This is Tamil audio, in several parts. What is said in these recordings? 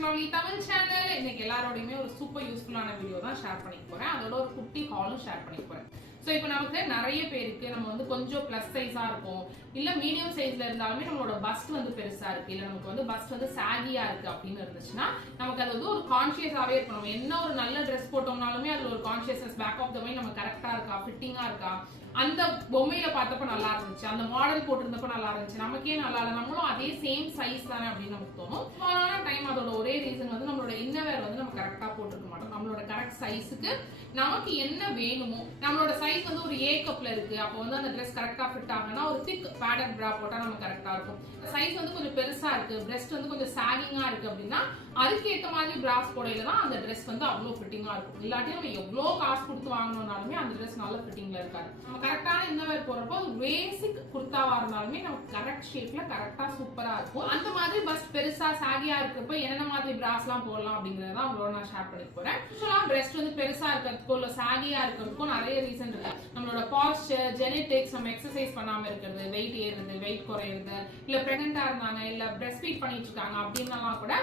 to Lovely Tamil channel. இன்னைக்கு எல்லாரோடையுமே ஒரு சூப்பர் யூஸ்ஃபுல்லான வீடியோ தான் ஷேர் பண்ணிக்க போறேன். அதோட ஒரு குட்டி ஹாலும் ஷேர் பண்ணிக்க போறேன். சோ இப்போ நமக்கு நிறைய பேருக்கு நம்ம வந்து கொஞ்சம் பிளஸ் சைஸா இருக்கும் இல்ல மீடியம் சைஸ்ல இருந்தாலுமே நம்மளோட பஸ்ட் வந்து பெருசா இருக்கு இல்ல நமக்கு வந்து பஸ்ட் வந்து சாகியா இருக்கு அப்படின்னு இருந்துச்சுன்னா நமக்கு அது வந்து ஒரு கான்ஷியஸாவே இருக்கணும். என்ன ஒரு நல்ல ட்ரெஸ் போட்டோம்னாலுமே அதுல ஒரு consciousness back of the mind நம்ம கரெக்டா இருக்கா ஃபிட்டிங்கா இருக்கா அந்த பொம்மையில பார்த்தப்ப நல்லா இருந்துச்சு அந்த மாடல் போட்டிருந்தப்ப நல்லா இருந்துச்சு நமக்கே நல்லா இல்லை நம்மளும் அதே சேம் சைஸ் தானே அப்படின்னு நமக்கு தோணும். டைம் அதோட ஒரே ரீசன் வந்து நம்மளோட இன்னவேர் வந்து நம்ம கரெக்டா போட்டிருக்க மாட்டோம். நம்மளோட கரெக்ட் சைஸுக்கு நமக்கு என்ன வேணுமோ நம்மளோட சைஸ் வந்து ஒரு ஏ கப்ல இருக்கு அப்போ வந்து அந்த ட்ரெஸ் கரெக்டா ஃபிட் ஆகுனா ஒரு திக் பேடட் பிரா போட்டா நம்ம கரெக்டா இருக்கும். சைஸ் வந்து கொஞ்சம் பெருசா இருக்கு பிரெஸ்ட் வந்து கொஞ்சம் சாகிங்கா இருக்கு அப்படின்னா அதுக்கு ஏத்த மாதிரி பிராஸ் போடையில தான் அந்த ட்ரெஸ் வந்து அவ்வளவு ஃபிட்டிங்கா இருக்கும். இல்லாட்டி நம்ம எவ்வளவு காசு கொடுத்து வாங்கணும்னாலுமே அந்த ட்ரெஸ் நல்ல ஃபிட்டிங்ல இருக்காது. நம்ம கரெக்டான இன்னவேர் போறப்போ பேசிக் குர்தாவா இருந்தாலுமே நமக்கு கரெக்ட் ஷேப்ல கரெக்டா சூப்பரா இருக்கும். அந்த மாதிரி பஸ்ட் பெருசா சாகியா இருக்கிறப்ப என்னென்ன மாதிரி பிராஸ் எல்லாம் போடலாம் அப்படிங்கறத அவங்களோட நான் ஷேர் பண்ணி போறேன். பிரெஸ்ட் வந்து பெருசா இருக்கிறதுக்கோ இல்ல சாகியா இருக்கிறதுக்கோ நிறைய ரீசன் இருக்கு. நம்மளோட பாஸ்டர் ஜெனெடிக்ஸ் நம்ம எக்ஸசைஸ் பண்ணாம இருக்கிறது வெயிட் ஏறுறது வெயிட் குறையிறது இல்ல பிரெக்னெண்டா இருந்தாங்க இல்ல பிரெஸ்ட் ஃபீட் பண்ணிட்டு இருக்காங்க அப்படின்னாலாம் கூட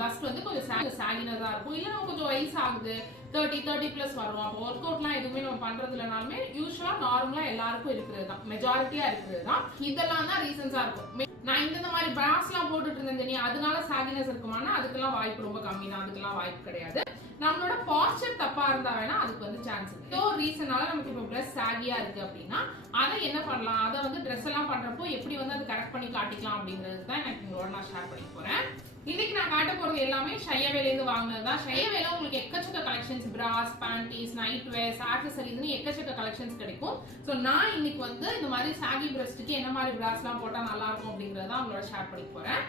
பஸ்ட் வந்து கொஞ்சம் சாகினதா இருக்கும். இல்ல நம்ம கொஞ்சம் வயசு ஆகுது 30+ வரும் அப்போ ஒர்க் அவுட்லாம் எதுவுமே நம்ம பண்றது இல்லைனாலுமே யூஸ்வலா நார்மலா எல்லாருக்கும் இருக்கிறது தான் மெஜாரிட்டியா இருக்கிறது தான். இதெல்லாம் தான் ரீசன்ஸா இருக்கும். நான் இந்த மாதிரி பிராஸ் எல்லாம் போட்டுட்டு இருந்தேன் அதனால சாகினஸ் இருக்குமானா அதுக்கெல்லாம் வாய்ப்பு ரொம்ப கம்மி தான். அதுக்கெல்லாம் வாய்ப்பு கிடையாது. நம்மளோட பாஸ்டர் தப்பா இருந்தா வேணா அதுக்கு வந்து சான்ஸ் இருக்கு. ஏதோ ஒரு ரீசனால நமக்கு இப்போ ட்ரெஸ் சாகியா இருக்கு அப்படின்னா அதை என்ன பண்ணலாம் அதை வந்து ட்ரெஸ் எல்லாம் பண்றப்போ எப்படி வந்து அதை கரெக்ட் பண்ணி காட்டிக்கலாம் அப்படிங்கிறது தான் எனக்கு உங்களோட நான் ஷேர் பண்ணி போறேன். இன்னைக்கு நான் காட்ட போறது எல்லாமே ஷையவேல இருந்து வாங்கினது தான். ஷையவேல உங்களுக்கு எக்கச்சக்க கலெக்ஷன்ஸ் பிராஸ் பேண்டீஸ் நைட் வேர்ஸ் ஆக்சசரிஸ் எக்கச்சக்க கலெக்ஷன்ஸ் கிடைக்கும். சோ நான் இன்னைக்கு வந்து இந்த மாதிரி சாகி பிரெஸ்ட்க்கு என்ன மாதிரி பிராஸ் எல்லாம் போட்டா நல்லா இருக்கும் அப்படிங்கறத உங்களோட ஷேர் பண்ணி போறேன்.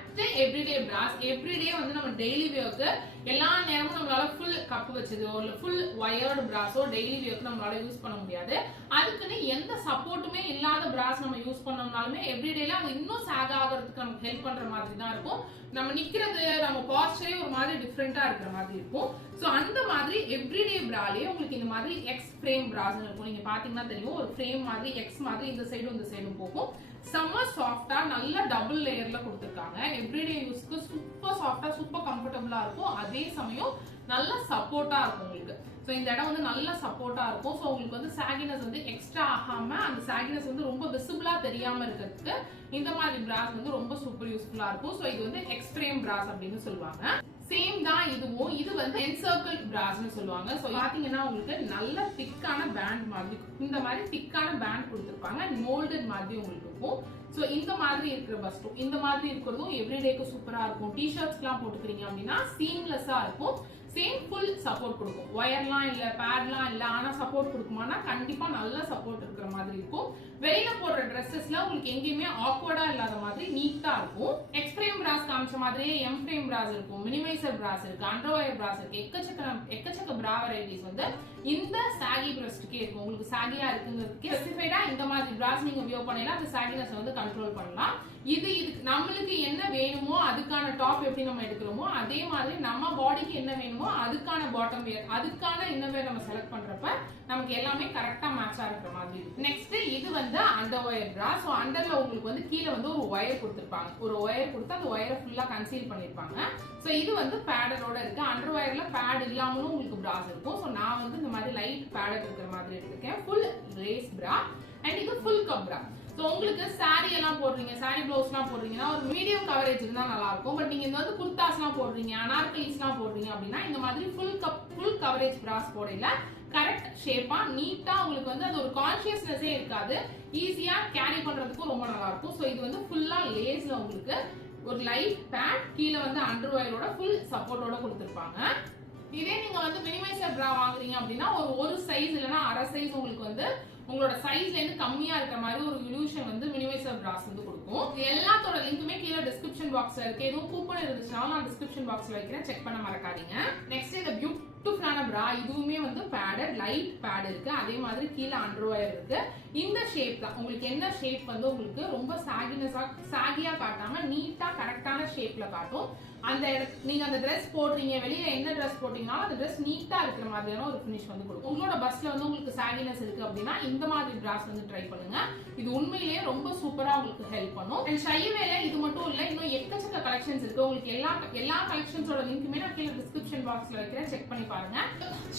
எவ்ரிடே பிராஸ் எவ்ரிடே வந்து நம்ம டெய்லி வியர்க்கு எல்லா நேரமும் நம்மளால ஃபுல் கப் வச்சதோ இல்ல ஃபுல் வயர்டு பிராஸோ டெய்லி வியர்க்கு நம்மளால யூஸ் பண்ண முடியாது. அதுக்குன்னு எந்த சப்போர்ட்டுமே இல்லாத பிராஸ் நம்ம யூஸ் பண்ணோம்னாலுமே எவ்ரிடேல அது இன்னும் சாக் ஆகிறதுக்கு நமக்கு ஹெல்ப் பண்ற மாதிரி தான் இருக்கும். நம்ம நிக்கிறது நம்ம பாஸ்டரே ஒரு மாதிரி டிஃபரெண்டா இருக்கிற மாதிரி இருக்கும். சோ அந்த மாதிரி எவ்ரிடே பிராலே உங்களுக்கு இந்த மாதிரி எக்ஸ் ஃப்ரேம் பிராஸ் இருக்கும். நீங்க பாத்தீங்கன்னா தெரியும் ஒரு ஃப்ரேம் மாதிரி எக்ஸ் மாதிரி இந்த சைடும் இந்த சைடும் போகும். செம்ம சாஃப்டா நல்ல டபுள் லேயர்ல கொடுத்திருக்காங்க. எவ்ரிடே யூஸ்க்கு சூப்பர் சாஃப்டா சூப்பர் கம்ஃபர்டபுளா இருக்கும். அதே சமயம் நல்ல சப்போர்ட்டா இருக்கும் உங்களுக்கு. சோ இந்த இடம் வந்து நல்ல சப்போர்ட்டா இருக்கும். சோ உங்களுக்கு வந்து சாகினஸ் வந்து எக்ஸ்ட்ரா ஆகாம அந்த சாகினஸ் வந்து ரொம்ப விசிபிளா தெரியாம இருக்கிறதுக்கு இந்த மாதிரி பிராஸ் வந்து ரொம்ப சூப்பர் யூஸ்ஃபுல்லா இருக்கும். சோ இது வந்து எக்ஸ் ஃப்ரேம் பிராஸ் அப்படின்னு சொல்லுவாங்க. சேம் தான் இதுவும். இது வந்து என்சர்க்கிள் பிராஸ்னு சொல்லுவாங்க. சோ பாத்தீங்கன்னா உங்களுக்கு நல்ல திக்கான பேண்ட் மாதிரி இந்த மாதிரி திக்கான பேண்ட் கொடுத்திருப்பாங்க. மோல்டட் மாதிரி உங்களுக்கு இருக்கும். சோ இந்த மாதிரி இருக்கிற பஸ்டும் இந்த மாதிரி இருக்கிறதும் எவ்ரிடேக்கு சூப்பரா இருக்கும். டிஷர்ட்ஸ் எல்லாம் போட்டுக்கிறீங்க அப்படின்னா சீம்லெஸ்ஸா இருக்கும். சேம் ஃபுல் சப்போர்ட் கொடுக்கும். ஒயர்லாம் இல்ல பேட்லாம் இல்ல ஆனா சப்போர்ட் கொடுக்குமானா கண்டிப்பா நல்ல சப்போர்ட் இருக்கிற மாதிரி இருக்கும். வெளியில போடுற ட்ரெஸ்ஸஸ்ல உங்களுக்கு எங்கேயுமே ஆக்வர்டா இல்லாத மாதிரி நீட்டா இருக்கும். எக்ஸ் ஃப்ரேம் பிராஸ் காமிச்ச மாதிரியே எம் ஃப்ரேம் பிராஸ் இருக்கும் மினிமைசர் பிராஸ் இருக்கு அண்டர்வயர் பிராஸ் இருக்கு எக்கச்சக்க பிரா வெரைட்டிஸ் வந்து இந்த சாகி பிரெஸ்ட்க்கே இருக்கும். உங்களுக்கு சாகியா இருக்குங்கிறதுக்கு ஸ்பெசிஃபைடா இந்த மாதிரி பிராஸ் நீங்க வியர் பண்ணீங்கன்னா அந்த சாகினஸ் வந்து கண்ட்ரோல் பண்ணலாம். இது நம்மளுக்கு என்ன வேணுமோ அதுக்கான டாப் எப்படி நம்ம எடுக்கிறோமோ அதே மாதிரி நம்ம பாடிக்கு என்ன வேணுமோ அதுக்கான பாட்டம் வியர் அதுக்கான இன்னவேர் நம்ம செலக்ட் பண்றப்ப நமக்கு எல்லாமே கரெக்டா மேட்சா இருக்கிற மாதிரி இருக்கும். நெக்ஸ்ட் இது வந்து அண்டர் ஒயர் பிரா. சோ அண்டர்ல உங்களுக்கு வந்து கீழே வந்து ஒரு ஒயர் கொடுத்திருப்பாங்க. ஒரு ஒயர் கொடுத்து அந்த ஒயரை ஃபுல்லா கன்சீல் பண்ணிருப்பாங்க. சோ இது வந்து பேடரோட இருக்கு. அண்டர் ஒயர்ல பேட் இல்லாமலும் உங்களுக்கு பிராஸ் இருக்கும். சோ நான் வந்து இந்த மாதிரி லைட் பேடட் இருக்கிற மாதிரி எடுத்திருக்கேன். ஃபுல் ரேஸ் பிரா அண்ட் இது ஃபுல் கப் பிரா. சோ உங்களுக்கு சாரி எல்லாம் போடுறீங்க சாரி பிளவுஸ் எல்லாம் போடுறீங்கன்னா ஒரு மீடியம் கவரேஜ் இருந்தா நல்லா இருக்கும். பட் நீங்க இந்த வந்து குர்தாஸ் எல்லாம் போடுறீங்க அனார்கலிஸ் எல்லாம் போடுறீங்க அப்படின்னா இந்த மாதிரி ஃபுல் கவரேஜ் பிராஸ் போடல கரெக்ட் ஷேப்பா நீட்டா உங்களுக்கு வந்து அது ஒரு கான்சியஸ்னஸே இருக்காது. ஈஸியா கேரி பண்றதுக்கும் ரொம்ப நல்லா இருக்கும். சோ இது வந்து ஃபுல்லா லேஸ்ல உங்களுக்கு ஒரு லைட் பேட் கீழே வந்து அண்டர் ஒயரோட ஃபுல் சப்போர்ட்டோட கொடுத்திருப்பாங்க. இதே நீங்க வந்து மினிமைசர் பிரா வாங்குறீங்க அப்படின்னா ஒரு சைஸ் இல்லைன்னா அரை சைஸ் உங்களுக்கு வந்து உங்களோட சைஸ்ல இருந்து கம்மியா இருக்கிற மாதிரி ஒரு இல்யூஷன் வந்து மினிமைசர் பிராஸ் வந்து கொடுக்கும். எல்லாத்தோட லிங்க்குமே கீழே டிஸ்கிரிப்ஷன் பாக்ஸ்ல இருக்கு. எதுவும் கூப்பன் இருந்துச்சுனாலும் நான் டிஸ்கிரிப்ஷன் பாக்ஸ்ல வைக்கிறேன் செக் பண்ண மறக்காதீங்க. நெக்ஸ்ட் இந்த பியூட்டிஃபுல்லான பிரா. இதுவுமே வந்து பேடட், லைட் பேட் இருக்கு. அதே மாதிரி கீழே அண்டர்வயர் இருக்கு. இந்த ஷேப் தான் உங்களுக்கு என்ன ஷேப் வந்து உங்களுக்கு ரொம்ப சாகியா காட்டாம நீட்டா கரெக்டான ஷேப்ல காட்டும். அந்த நீங்க அந்த ட்ரெஸ் போடுறீங்க, வெளியில என்ன ட்ரெஸ் போட்டீங்கனாலும் அந்த ட்ரெஸ் நீட்டா இருக்கிற மாதிரியான ஒரு ஃபினிஷ் வந்து கொடுக்கும். உங்களோட பஸ்ல வந்து உங்களுக்கு சாகினஸ் இருக்கு அப்படின்னா இந்த மாதிரி டிராஸ் வந்து ட்ரை பண்ணுங்க. இது உண்மையிலேயே ரொம்ப சூப்பரா உங்களுக்கு ஹெல்ப் பண்ணும். அண்ட் ஷைவேல இது மட்டும் இல்ல, இன்னும் எக்கச்சக்க கலெக்ஷன்ஸ் இருக்கு. உங்களுக்கு எல்லா கலெக்ஷன்ஸோட லிங்க்குமே நான் கீழே டிஸ்கிரிப்ஷன் பாக்ஸ்ல வைக்கிறேன், செக் பண்ணி பாருங்க.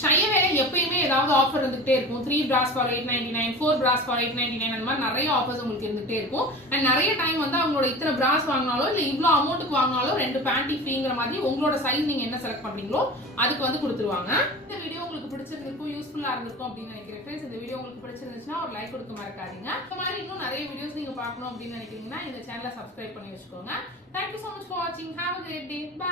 ஷைவேல எப்பயுமே ஏதாவது ஆஃபர் இருந்துகிட்டே இருக்கும். 3 bras for 899, 4 bras for 899 அந்த மாதிரி நிறைய ஆஃபர்ஸ் உங்களுக்கு இருந்துகிட்டே இருக்கும். அண்ட் நிறைய டைம் வந்து அவங்களோட இத்தனை பிராஸ் வாங்கினாலோ இல்ல இவ்வளவு அமௌண்ட்டுக்கு வாங்கினாலோ 2 பேண்டி ஃப்ரீங்கிற மாதிரி உங்களோட சைஸ் நீங்க என்ன செலக்ட் பண்றீங்களோ அதுக்கு வந்து கொடுத்துருவாங்க. இந்த வீடியோ உங்களுக்கு பிடிச்சிருக்கும், யூஸ்ஃபுல்லா இருந்திருக்கும் அப்படின்னு நினைக்கிறேன் ஃப்ரெண்ட்ஸ். இந்த வீடியோ உங்களுக்கு பிடிச்சிருந்துச்சுன்னா ஒரு லைக் கொடுக்க மறக்காதீங்க. இந்த மாதிரி இன்னும் நிறைய வீடியோஸ் நீங்க பார்க்கணும் அப்படின்னு நினைக்கிறீங்கன்னா இந்த சேனலை சப்ஸ்கிரைப் பண்ணி வச்சுக்கோங்க. Thank you so much for watching. Have a great day. Bye.